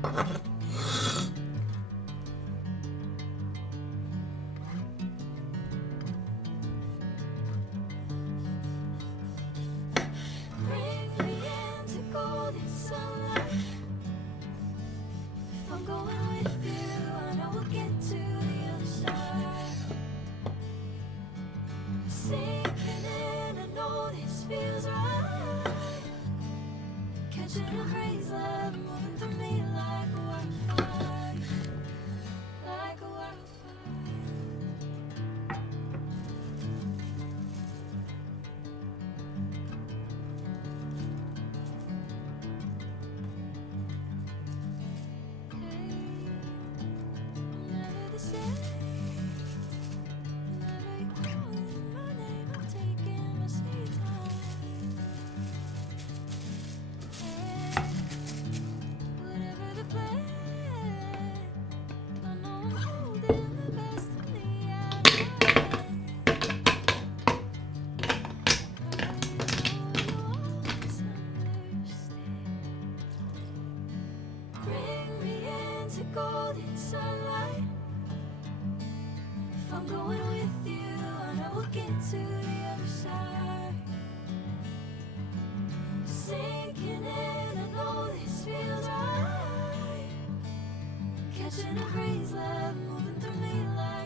Bring me into golden sunlight. If I'm going with you, I know we'll get to the other side. Sinking in, I know this feels right. Catching a breeze, love moving through me like a wildfire, like a wildfire. Never the same. Whenever you're calling my name, I'm taking my sweet time. Whatever the plan, I know I'm holding the best of me out of my hand. I know you always understand. Bring me into golden sunlight. If I'm going with you, I know we'll get to the other side. Sinking in, I know this feels right. Catching a breeze, love moving through me like